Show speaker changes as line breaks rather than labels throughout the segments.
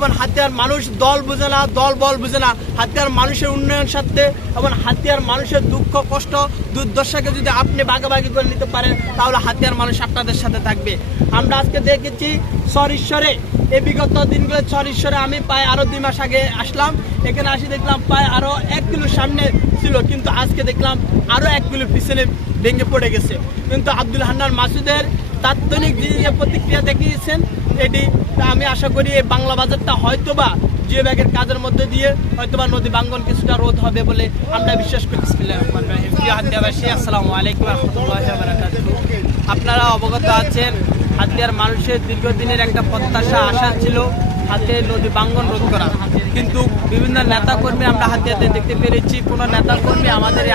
এবং হাতিয়ার মানুষ দল বুঝে না, দল বল বুঝে না। হাতিয়ার মানুষের উন্নয়ন স্বার্থে এবং হাতিয়ার মানুষের দুঃখ, কষ্ট, দুর্দশাকে যদি আপনি ভাগাভাগি করে নিতে পারেন, তাহলে হাতিয়ার মানুষ আপনাদের সাথে থাকবে। আমরা আজকে দেখেছি সরিশ্বরে। এই বিগত দিনগুলো সরিশ্বরে আমি প্রায় আরও দুই মাস আগে আসলাম। এখানে আসি দেখলাম প্রায় আরও এক কিলো সামনে ছিল, কিন্তু আজকে দেখলাম আরও এক কিলো পিছনে ভেঙে পড়ে গেছে। কিন্তু আব্দুল হান্নান মাসুদের তাৎক্ষণিক যে প্রতিক্রিয়া দেখিয়েছেন এটি আমি আশা করি এই বাংলা বাজারটা হয়তোবা জিও ব্যাগের কাজের মধ্যে দিয়ে হয়তোবা নদী বাঙ্গন কিছুটা রোধ হবে বলে আমরা বিশ্বাস করি বিসমিল্লাহির রহমানির রহিম। প্রিয় হাতিয়াবাসী, আসসালামু আলাইকুম রহমতুল্লাহি। আপনারা অবগত আছেন হাতিয়ার মানুষের দীর্ঘদিনের একটা প্রত্যাশা আশা ছিল হাতে নদী বাঙ্গন রোধ করা কিন্তু বিভিন্ন নেতাকর্মী আমরা হাতিয়াতে দেখতে পেরেছি কোনো নেতাকর্মী আমাদের এই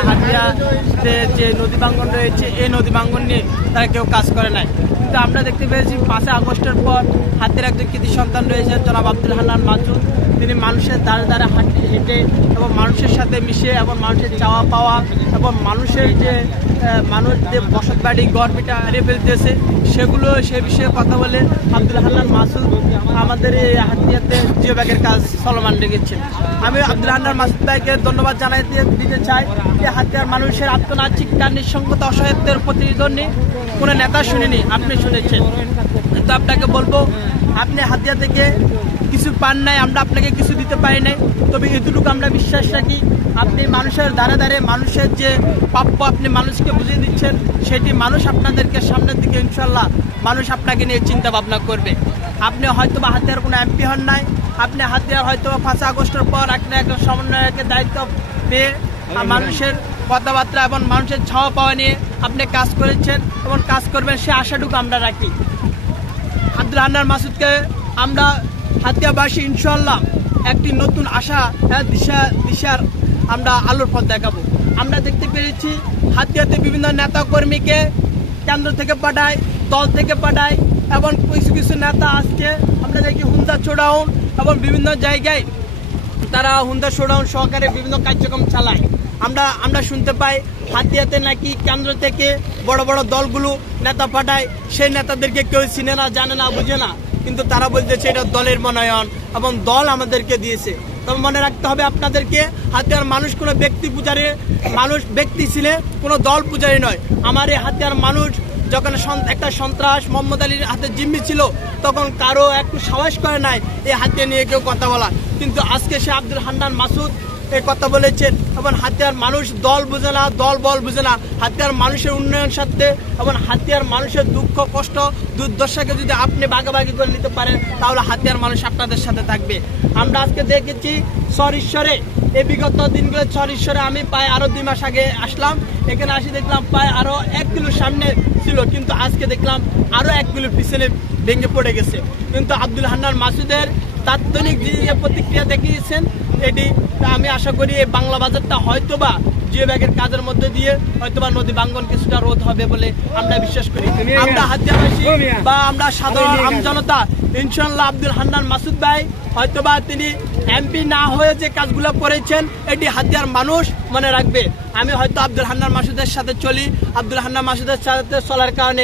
হাতিয়াতে যে নদী বাঙ্গন রয়েছে এই নদী বাঙ্গন নিয়ে তারা কেউ কাজ করে নাই। কিন্তু আমরা দেখতে পেয়েছি, পাঁচই আগস্টের পর হাতের একজন কৃতি সন্তান রয়েছে জনাব আব্দুল হান্নান মাসুদ। তিনি মানুষের দ্বারে দ্বারে হাঁটে, হেঁটে এবং মানুষের সাথে মিশে এবং মানুষের চাওয়া পাওয়া এবং মানুষের যে মানুষ যে বসত বাড়ি গড়পিটা হারিয়ে ফেলতেছে সেগুলো সে বিষয়ে কথা বলে আব্দুল হান্নান মাসুদ আমাদের এই হাতিয়াতে জিও ব্যাগের কাজ চলমান রেখেছেন আমি আব্দুল হান্নান মাসুদ ভাইকে ধন্যবাদ জানাই দিতে চাই যে হাতিয়ার মানুষের আত্মনাচিক তার নিঃসঙ্গতা, অসহায়ত্বের প্রতিদ্বন্দ্বী কোনো নেতা শুনিনি, আপনি শুনেছেন। কিন্তু আপনাকে বলব, আপনি হাতিয়া থেকে কিছু পান নাই, আমরা আপনাকে কিছু দিতে পারি নাই, তবে এতটুকু আমরা বিশ্বাস রাখি, আপনি মানুষের দ্বারে দ্বারে মানুষের যে প্রাপ্য আপনি মানুষকে বুঝিয়ে দিচ্ছেন, সেটি মানুষ আপনাদেরকে সামনের দিকে ইনশাল্লাহ মানুষ আপনাকে নিয়ে চিন্তা ভাবনা করবে। আপনি হয়তো বা হাতিয়ার কোনো এমপি হন নাই, আপনি হাতিয়ার হয়তো পাঁচ আগস্টের পর একটা একটা সমন্বয়কের দায়িত্ব পেয়ে মানুষের কথাবার্তা এবং মানুষের ছাওয়া পাওয়া নিয়ে আপনি কাজ করেছেন এবং কাজ করবেন সে আশাটুকু আমরা রাখি। আব্দুল হান্নান মাসুদকে আমরা হাতিয়াবাসী ইনশাল্লাহ একটি নতুন আশা হ্যাঁ, দিশা দিশার আমরা আলোর পথ দেখাবো। আমরা দেখতে পেরেছি হাতিয়াতে বিভিন্ন নেতা কর্মীকে কেন্দ্র থেকে পাঠায় দল থেকে পাঠায় এবং কিছু কিছু নেতা আজকে আমরা দেখি হুন্দা চোড়াউন এবং বিভিন্ন জায়গায় তারা হুন্দা শোডাউন সহকারে বিভিন্ন কার্যক্রম চালায়। আমরা আমরা শুনতে পাই, হাতিয়াতে নাকি কেন্দ্র থেকে বড় বড় দলগুলো নেতা পাঠায়। সেই নেতাদেরকে কেউ চিনে না, জানে না, বুঝে না। কিন্তু তারা বলতেছে, এটা দলের মনোনয়ন এবং দল আমাদেরকে দিয়েছে। তবে মনে রাখতে হবে আপনাদেরকে, হাতিয়ার মানুষ কোনো ব্যক্তি পূজারে, মানুষ, ব্যক্তি ছিলে কোনো দল পূজারি নয়। আমার এই হাতিয়ার মানুষ যখন একটা সন্ত্রাস, মোহাম্মদ আলীর হাতে জিম্মি ছিল, তখন কারও একটু সাহস করে নাই, এই হাতে নিয়ে কেউ কথা বলা কিন্তু আজকে সে আব্দুল হান্নান মাসুদ এই কথা বলেছেন এবং হাতিয়ার মানুষ দল বুঝে না, দল বল বুঝে না। হাতিয়ার মানুষের উন্নয়ন স্বার্থে এবং হাতিয়ার মানুষের দুঃখ, কষ্ট, দুর্দশাকে যদি আপনি ভাগাভাগি করে নিতে পারেন, তাহলে হাতিয়ার মানুষ আপনাদের সাথে থাকবে। আমরা আজকে দেখেছি সরিশ্বরে এই বিগত দিনগুলো সরিশ্বরে আমি প্রায় আরও দুই মাস আগে আসলাম। এখানে আসি দেখলাম প্রায় আরও এক কিলো সামনে ছিল, কিন্তু আজকে দেখলাম আরও এক কিলো পিছনে ভেঙে পড়ে গেছে। কিন্তু আব্দুল হান্নান মাসুদের তাৎক্ষণিক যে প্রতিক্রিয়া দেখিয়েছেন এটি আমি আশা করি এই বাংলা বাজারটা হয়তোবা জিও ব্যাগের কাজের মধ্যে দিয়ে হয়তোবা নদী বাঙ্গন কিছুটা রোধ হবে বলে আমরা বিশ্বাস করি। আমরা হাতিয়াবাসী বা আমরা সাধারণ আমজনতা ইনশাল্লাহ আব্দুল হান্নান মাসুদ ভাই হয়তোবা তিনি এমপি না হয়ে যে কাজগুলো করেছেন এটি হাতিয়ার মানুষ মনে রাখবে। আমি হয়তো আব্দুল হান্নান মাসুদের সাথে চলি আব্দুল হান্নান মাসুদের সাথে চলার কারণে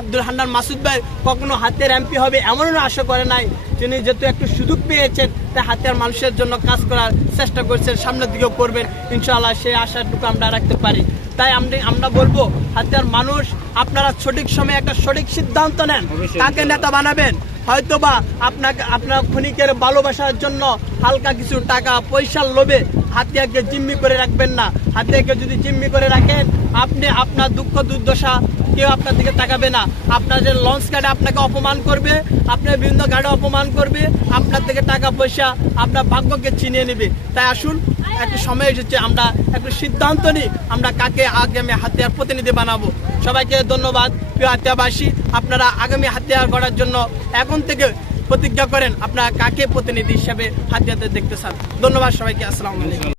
আব্দুল হান্নান মাসুদ ভাই কখনো হাতের এমপি হবে এমনও আশা করে নাই। তিনি যেহেতু একটু সুযোগ পেয়েছেন তাই হাতিয়ার মানুষের জন্য কাজ করার চেষ্টা করছেন সামনের দিকেও করবেন ইনশাআল্লাহ সেই আশাটুকু আমরা রাখতে পারি। তাই আমি আমরা বলব হাতিয়ার মানুষ আপনারা সঠিক সময়ে একটা সঠিক সিদ্ধান্ত নেন তাকে নেতা বানাবেন হয়তোবা আপনাকে আপনার ক্ষণিকের ভালোবাসার জন্য হালকা কিছু টাকা পয়সার লোভে হাতিয়াকে জিম্মি করে রাখবেন না। হাতিয়াকে যদি জিম্মি করে রাখেন, আপনি আপনার দুঃখ, দুর্দশা কেউ আপনার দিকে তাকাবে না। আপনার যে লঞ্চ গার্ডে আপনাকে অপমান করবে আপনার বিভিন্ন গাড়ি অপমান করবে, আপনার থেকে টাকা, পয়সা, আপনার ভাগ্যকে চিনিয়ে নেবে। তাই আসুন, একটা সময় এসেছে, আমরা একটা সিদ্ধান্ত নিই, আমরা কাকে আগামী হাতিয়ার প্রতিনিধি বানাবো। সবাইকে ধন্যবাদ। প্রিয় হাতিয়াবাসী, আপনারা আগামী হাতিয়ার করার জন্য এখন থেকে প্রতিজ্ঞা করেন আপনারা কাকে প্রতিনিধি হিসেবে হাতিয়াতে দেখতে চান? ধন্যবাদ সবাইকে আসসালামু আলাইকুম।